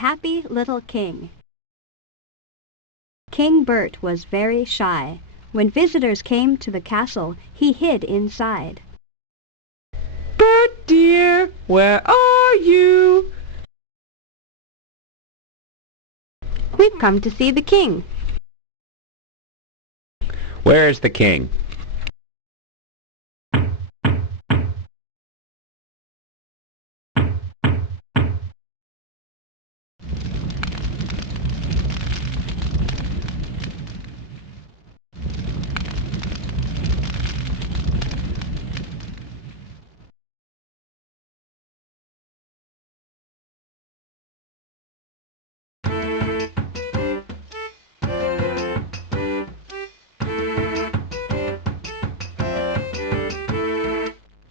happy little king. King Bert was very shy. When visitors came to the castle, he hid inside. Bert dear, where are you? We've come to see the king. Where is the king?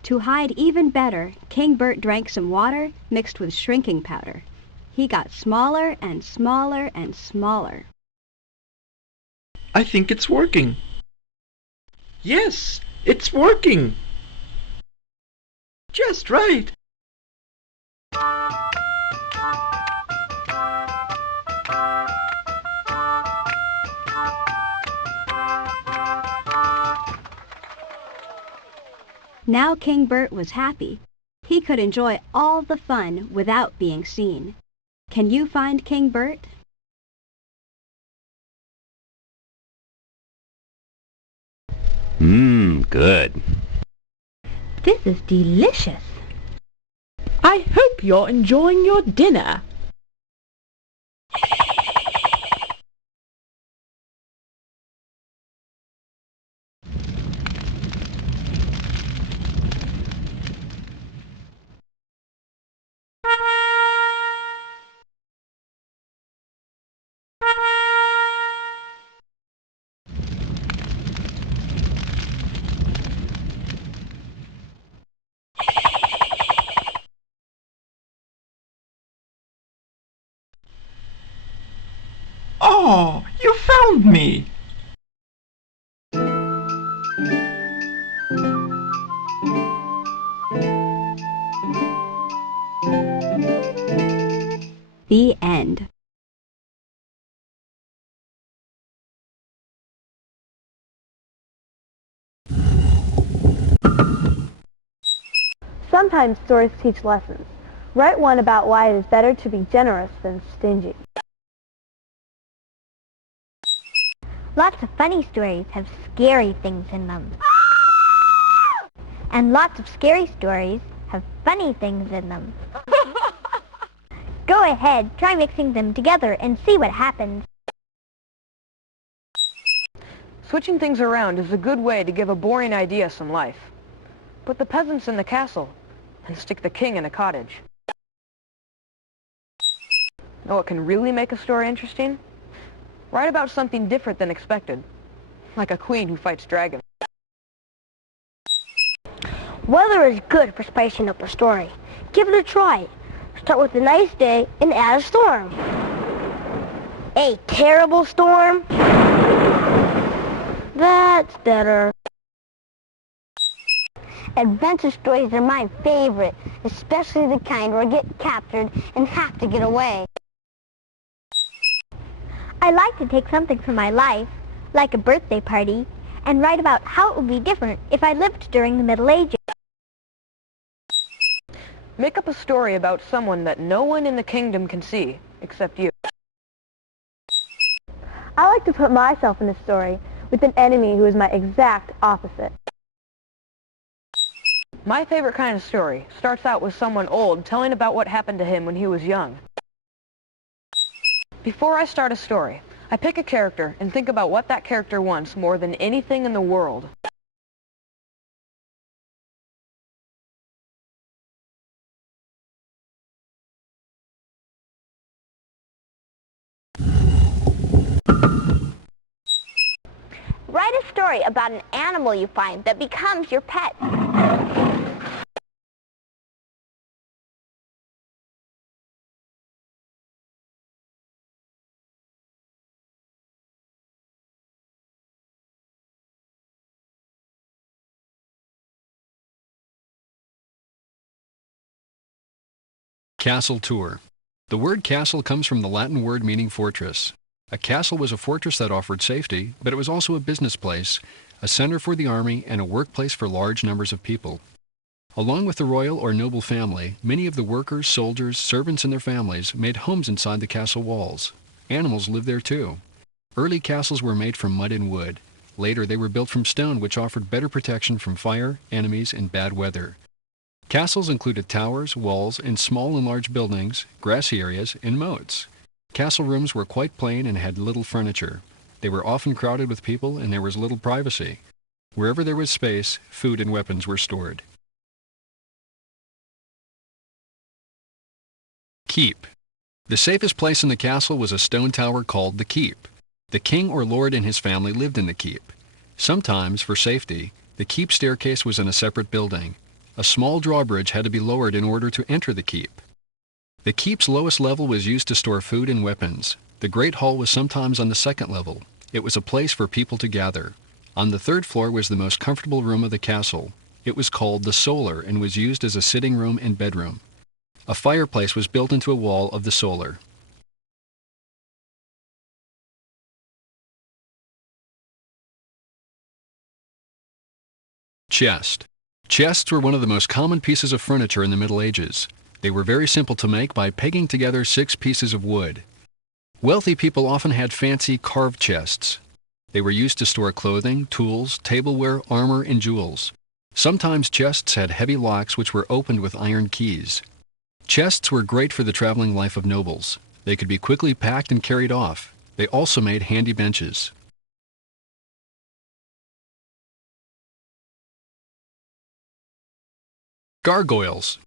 To hide even better, King Bert drank some water mixed with shrinking powder. He got smaller and smaller and smaller. I think it's working. Yes, it's working. Just right. Now King Bert was happy. He could enjoy all the fun without being seen. Can you find King Bert? Good. This is delicious. I hope you're enjoying your dinner. Oh, you found me. The end. Sometimes stories teach lessons. Write one about why it is better to be generous than stingy. Lots of funny stories have scary things in them. And lots of scary stories have funny things in them. Go ahead, try mixing them together and see what happens. Switching things around is a good way to give a boring idea some life. Put the peasants in the castle and stick the king in a cottage. Know what can really make a story interesting? Write about something different than expected, like a queen who fights dragons. Weather is good for spicing up a story. Give it a try. Start with a nice day and add a storm. A terrible storm? That's better. Adventure stories are my favorite, especially the kind where I get captured and have to get away. I like to take something from my life, like a birthday party, and write about how it would be different if I lived during the Middle Ages. Make up a story about someone that no one in the kingdom can see, except you. I like to put myself in a story with an enemy who is my exact opposite. My favorite kind of story starts out with someone old telling about what happened to him when he was young. Before I start a story, I pick a character and think about what that character wants more than anything in the world. Write a story about an animal you find that becomes your pet. Castle Tour. The word castle comes from the Latin word meaning fortress. A castle was a fortress that offered safety, but it was also a business place, a center for the army, and a workplace for large numbers of people. Along with the royal or noble family, many of the workers, soldiers, servants, and their families made homes inside the castle walls. Animals lived there too. Early castles were made from mud and wood. Later they were built from stone, which offered better protection from fire, enemies, and bad weather. Castles included towers, walls, and small and large buildings, grassy areas, and moats. Castle rooms were quite plain and had little furniture. They were often crowded with people, and there was little privacy. Wherever there was space, food and weapons were stored. Keep. The safest place in the castle was a stone tower called the keep. The king or lord and his family lived in the keep. Sometimes, for safety, the keep staircase was in a separate building. A small drawbridge had to be lowered in order to enter the keep. The keep's lowest level was used to store food and weapons. The Great Hall was sometimes on the second level. It was a place for people to gather. On the third floor was the most comfortable room of the castle. It was called the solar and was used as a sitting room and bedroom. A fireplace was built into a wall of the solar. Chest. Chests were one of the most common pieces of furniture in the Middle Ages. They were very simple to make by pegging together 6 pieces of wood. Wealthy people often had fancy carved chests. They were used to store clothing, tools, tableware, armor, and jewels. Sometimes chests had heavy locks which were opened with iron keys. Chests were great for the traveling life of nobles. They could be quickly packed and carried off. They also made handy benches. Gargoyles.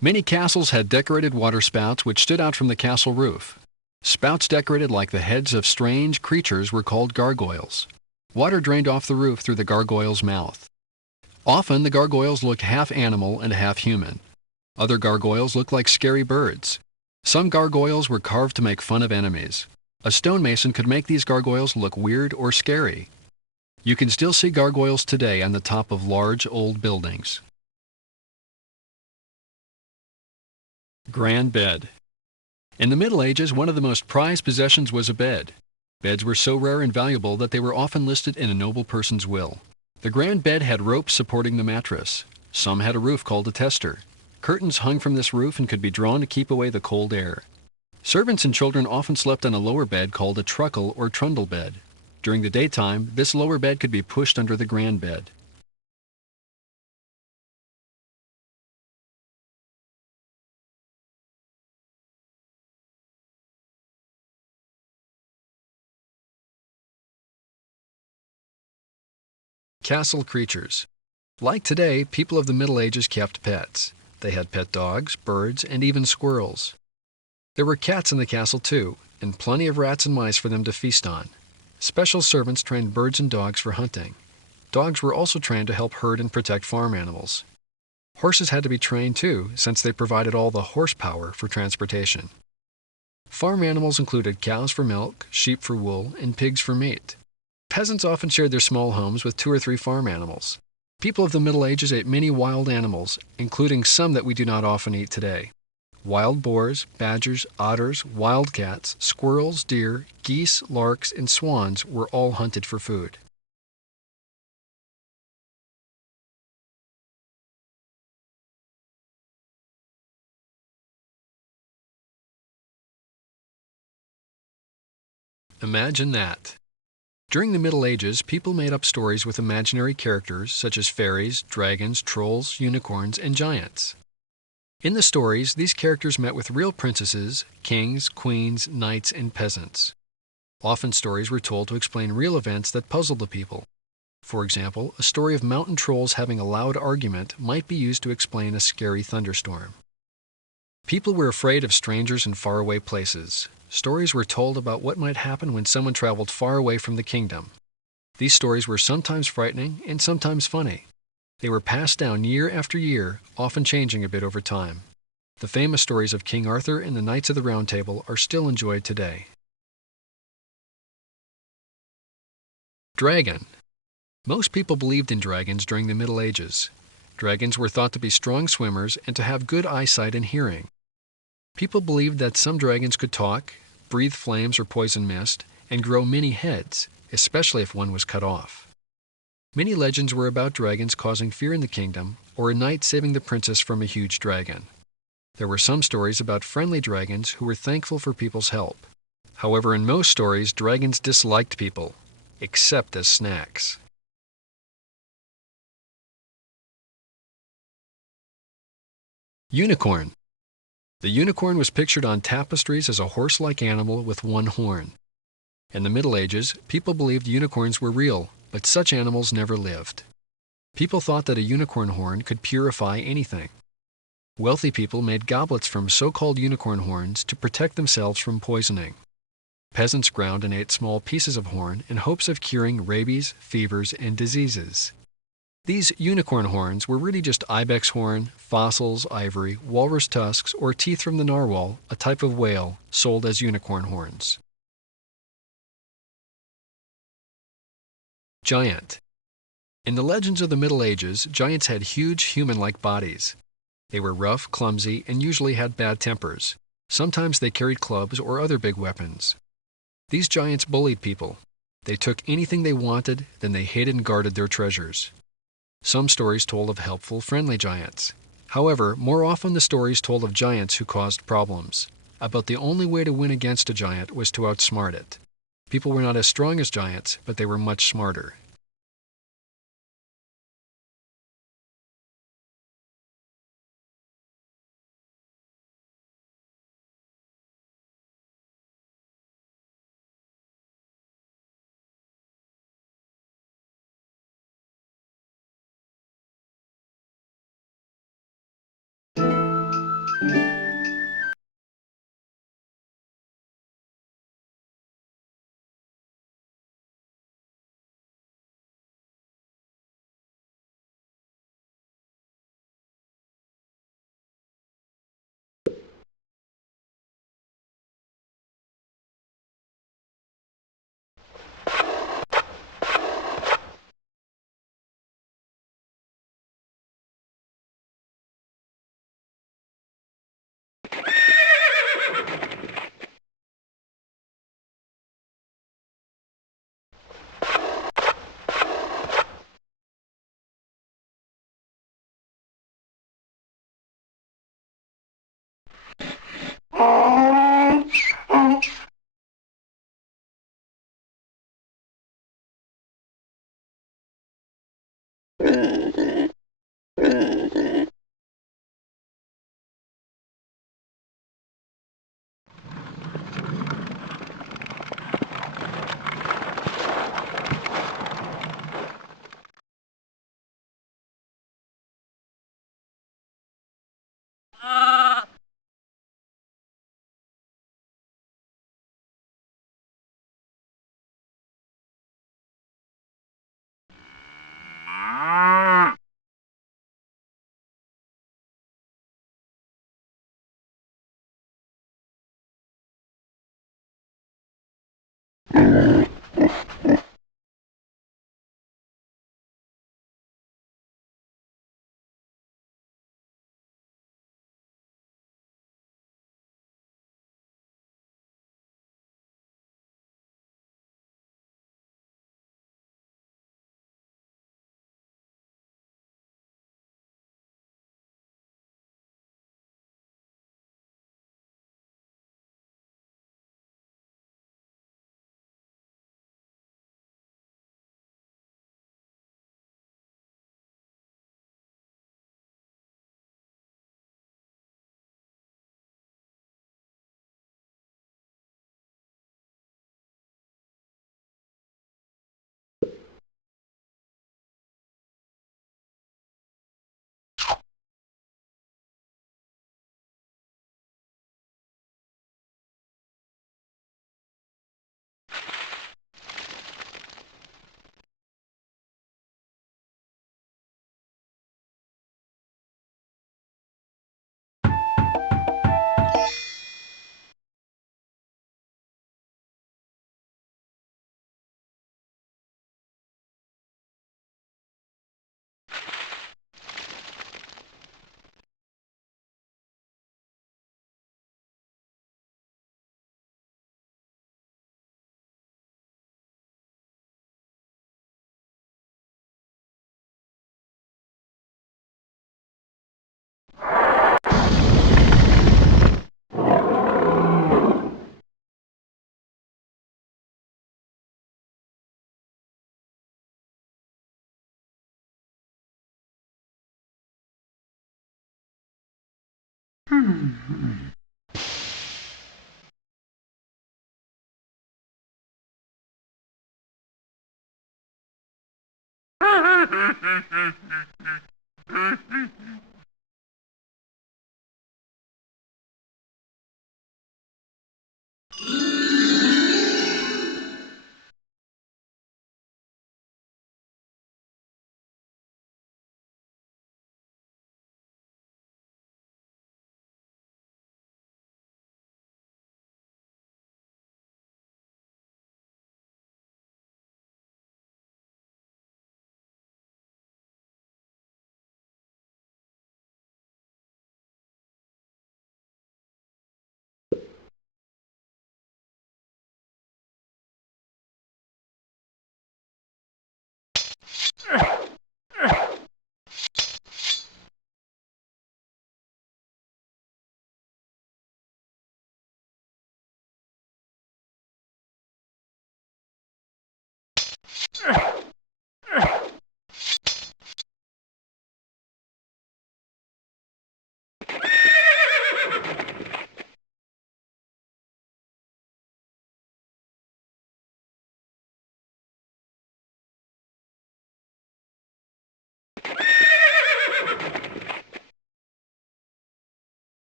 Many castles had decorated water spouts which stood out from the castle roof. Spouts decorated like the heads of strange creatures were called gargoyles. Water drained off the roof through the gargoyle's mouth. Often the gargoyles looked half animal and half human. Other gargoyles looked like scary birds. Some gargoyles were carved to make fun of enemies. A stonemason could make these gargoyles look weird or scary. You can still see gargoyles today on the top of large old buildings. Grand bed. In the Middle Ages, one of the most prized possessions was a bed. Beds were so rare and valuable that they were often listed in a noble person's will. The grand bed had ropes supporting the mattress. Some had a roof called a tester. Curtains hung from this roof and could be drawn to keep away the cold air. Servants and children often slept on a lower bed called a truckle or trundle bed. During the daytime, this lower bed could be pushed under the grand bed. Castle creatures. Like today, people of the Middle Ages kept pets. They had pet dogs, birds, and even squirrels. There were cats in the castle too, and plenty of rats and mice for them to feast on. Special servants trained birds and dogs for hunting. Dogs were also trained to help herd and protect farm animals. Horses had to be trained too, since they provided all the horsepower for transportation. Farm animals included cows for milk, sheep for wool, and pigs for meat. Peasants often shared their small homes with 2 or 3 farm animals. People of the Middle Ages ate many wild animals, including some that we do not often eat today. Wild boars, badgers, otters, wildcats, squirrels, deer, geese, larks, and swans were all hunted for food. Imagine that. During the Middle Ages, people made up stories with imaginary characters such as fairies, dragons, trolls, unicorns, and giants. In the stories, these characters met with real princesses, kings, queens, knights, and peasants. Often stories were told to explain real events that puzzled the people. For example, a story of mountain trolls having a loud argument might be used to explain a scary thunderstorm. People were afraid of strangers in faraway places. Stories were told about what might happen when someone traveled far away from the kingdom. These stories were sometimes frightening and sometimes funny. They were passed down year after year, often changing a bit over time. The famous stories of King Arthur and the Knights of the Round Table are still enjoyed today. Dragon. Most people believed in dragons during the Middle Ages. Dragons were thought to be strong swimmers and to have good eyesight and hearing. People believed that some dragons could talk, breathe flames or poison mist, and grow many heads, especially if one was cut off. Many legends were about dragons causing fear in the kingdom, or a knight saving the princess from a huge dragon. There were some stories about friendly dragons who were thankful for people's help. However, in most stories, dragons disliked people, except as snacks. Unicorn. The unicorn was pictured on tapestries as a horse-like animal with one horn. In the Middle Ages, people believed unicorns were real, but such animals never lived. People thought that a unicorn horn could purify anything. Wealthy people made goblets from so-called unicorn horns to protect themselves from poisoning. Peasants ground and ate small pieces of horn in hopes of curing rabies, fevers, and diseases. These unicorn horns were really just ibex horn, fossils, ivory, walrus tusks, or teeth from the narwhal, a type of whale, sold as unicorn horns. Giant. In the legends of the Middle Ages, giants had huge human-like bodies. They were rough, clumsy, and usually had bad tempers. Sometimes they carried clubs or other big weapons. These giants bullied people. They took anything they wanted, then they hid and guarded their treasures. Some stories told of helpful, friendly giants. However, more often the stories told of giants who caused problems. About the only way to win against a giant was to outsmart it. People were not as strong as giants, but they were much smarter.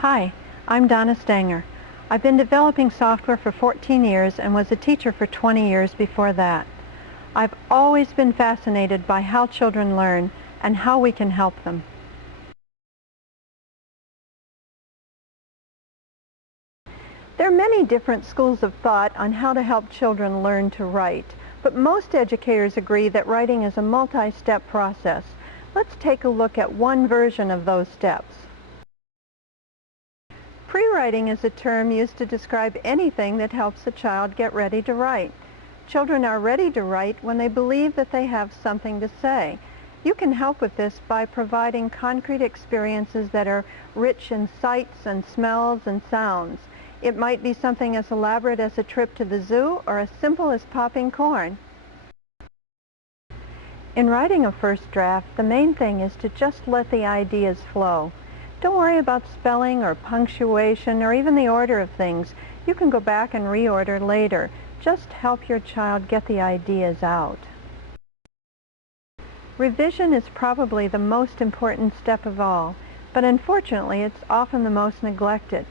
Hi, I'm Donna Stanger. I've been developing software for 14 years and was a teacher for 20 years before that. I've always been fascinated by how children learn and how we can help them. There are many different schools of thought on how to help children learn to write, but most educators agree that writing is a multi-step process. Let's take a look at one version of those steps. Pre-writing is a term used to describe anything that helps a child get ready to write. Children are ready to write when they believe that they have something to say. You can help with this by providing concrete experiences that are rich in sights and smells and sounds. It might be something as elaborate as a trip to the zoo or as simple as popping corn. In writing a first draft, the main thing is to just let the ideas flow. Don't worry about spelling or punctuation or even the order of things. You can go back and reorder later. Just help your child get the ideas out. Revision is probably the most important step of all, but unfortunately it's often the most neglected.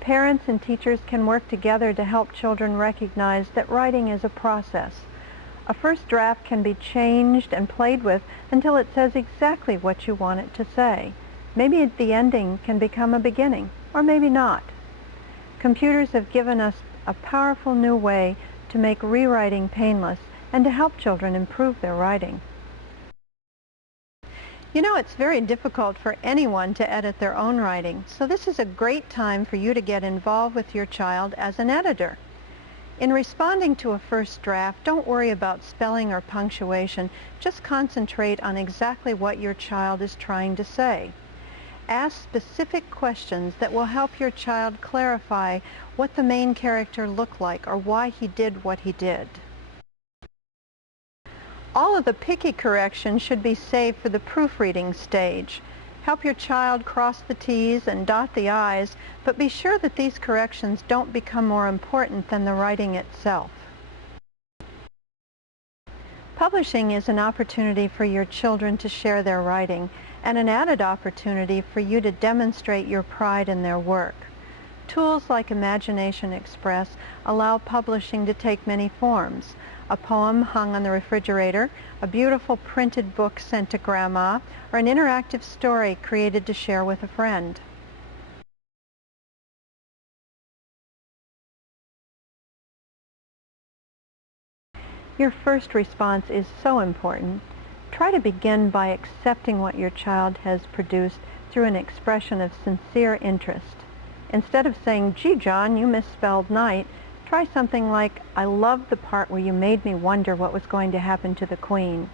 Parents and teachers can work together to help children recognize that writing is a process. A first draft can be changed and played with until it says exactly what you want it to say. Maybe the ending can become a beginning, or maybe not. Computers have given us a powerful new way to make rewriting painless and to help children improve their writing. You know, it's very difficult for anyone to edit their own writing, so this is a great time for you to get involved with your child as an editor. In responding to a first draft, don't worry about spelling or punctuation. Just concentrate on exactly what your child is trying to say. Ask specific questions that will help your child clarify what the main character looked like or why he did what he did. All of the picky corrections should be saved for the proofreading stage. Help your child cross the T's and dot the I's, but be sure that these corrections don't become more important than the writing itself. Publishing is an opportunity for your children to share their writing, and an added opportunity for you to demonstrate your pride in their work. Tools like Imagination Express allow publishing to take many forms. A poem hung on the refrigerator, a beautiful printed book sent to Grandma, or an interactive story created to share with a friend. Your first response is so important. Try to begin by accepting what your child has produced through an expression of sincere interest. Instead of saying, "Gee, John, you misspelled night," try something like, "I loved the part where you made me wonder what was going to happen to the Queen."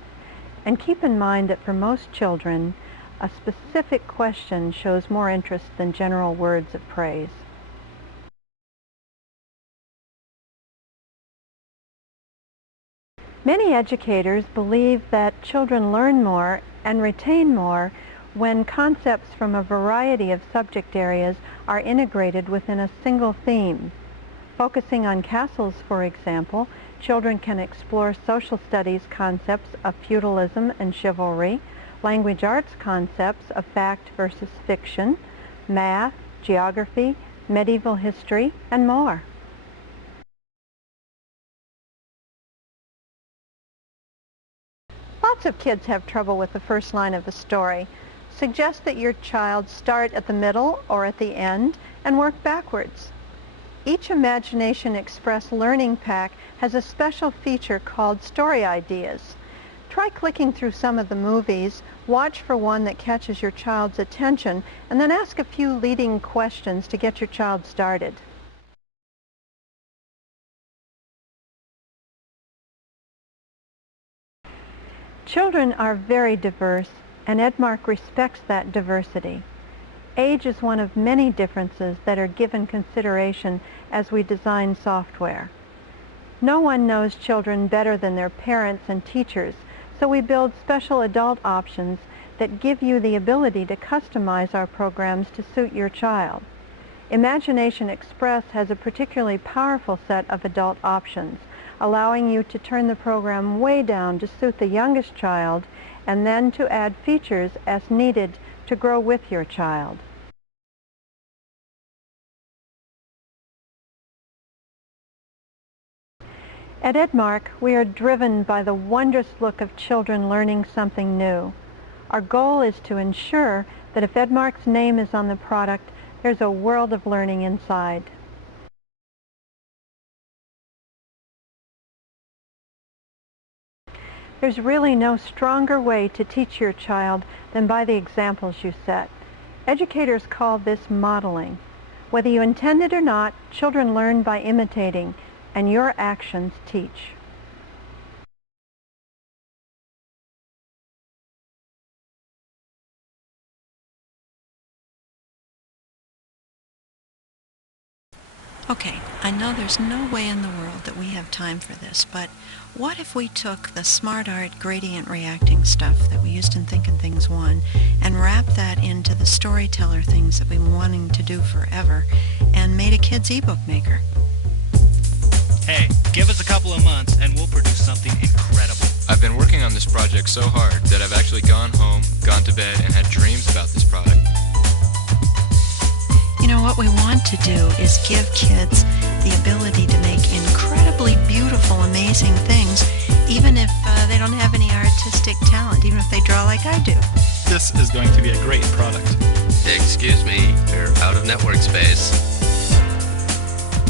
And keep in mind that for most children, a specific question shows more interest than general words of praise. Many educators believe that children learn more and retain more when concepts from a variety of subject areas are integrated within a single theme. Focusing on castles, for example, children can explore social studies concepts of feudalism and chivalry, language arts concepts of fact versus fiction, math, geography, medieval history, and more. Lots of kids have trouble with the first line of a story. Suggest that your child start at the middle or at the end and work backwards. Each Imagination Express learning pack has a special feature called Story Ideas. Try clicking through some of the movies, watch for one that catches your child's attention, and then ask a few leading questions to get your child started. Children are very diverse, and Edmark respects that diversity. Age is one of many differences that are given consideration as we design software. No one knows children better than their parents and teachers, so we build special adult options that give you the ability to customize our programs to suit your child. Imagination Express has a particularly powerful set of adult options, allowing you to turn the program way down to suit the youngest child and then to add features as needed to grow with your child. At Edmark, we are driven by the wondrous look of children learning something new. Our goal is to ensure that if Edmark's name is on the product, there's a world of learning inside. There's really no stronger way to teach your child than by the examples you set. Educators call this modeling. Whether you intend it or not, children learn by imitating, and your actions teach. Okay, I know there's no way in the world that we have time for this, but what if we took the smart art gradient reacting stuff that we used in Thinkin' Things 1 and wrapped that into the storyteller things that we've been wanting to do forever and made a kid's ebook maker? Hey, give us a couple of months and we'll produce something incredible. I've been working on this project so hard that I've actually gone home, gone to bed, and had dreams about this product. You know, what we want to do is give kids the ability to make incredibly beautiful, amazing things even if they don't have any artistic talent, even if they draw like I do. This is going to be a great product. Excuse me, we're out of network space.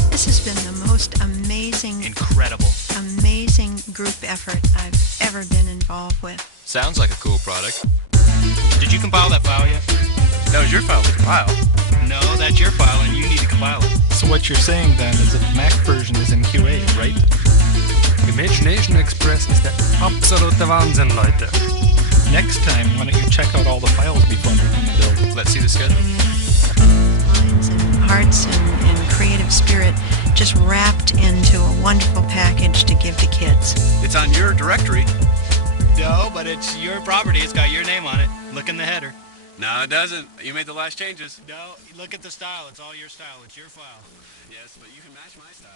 This has been the most amazing, incredible, amazing group effort I've ever been involved with. Sounds like a cool product. Did you compile that file yet? That was your file to compile. No, that's your file and you need to compile it. So what you're saying then is that the Mac version is in QA, right? Imagination Express ist der absolute Wahnsinn, Leute. Next time, why don't you check out all the files before making the build? Let's see the schedule. Minds and hearts and creative spirit just wrapped into a wonderful package to give to kids. It's on your directory. No, but it's your property. It's got your name on it. Look in the header. No, it doesn't. You made the last changes. No, look at the style. It's all your style. It's your file. Yes, but you can match my style.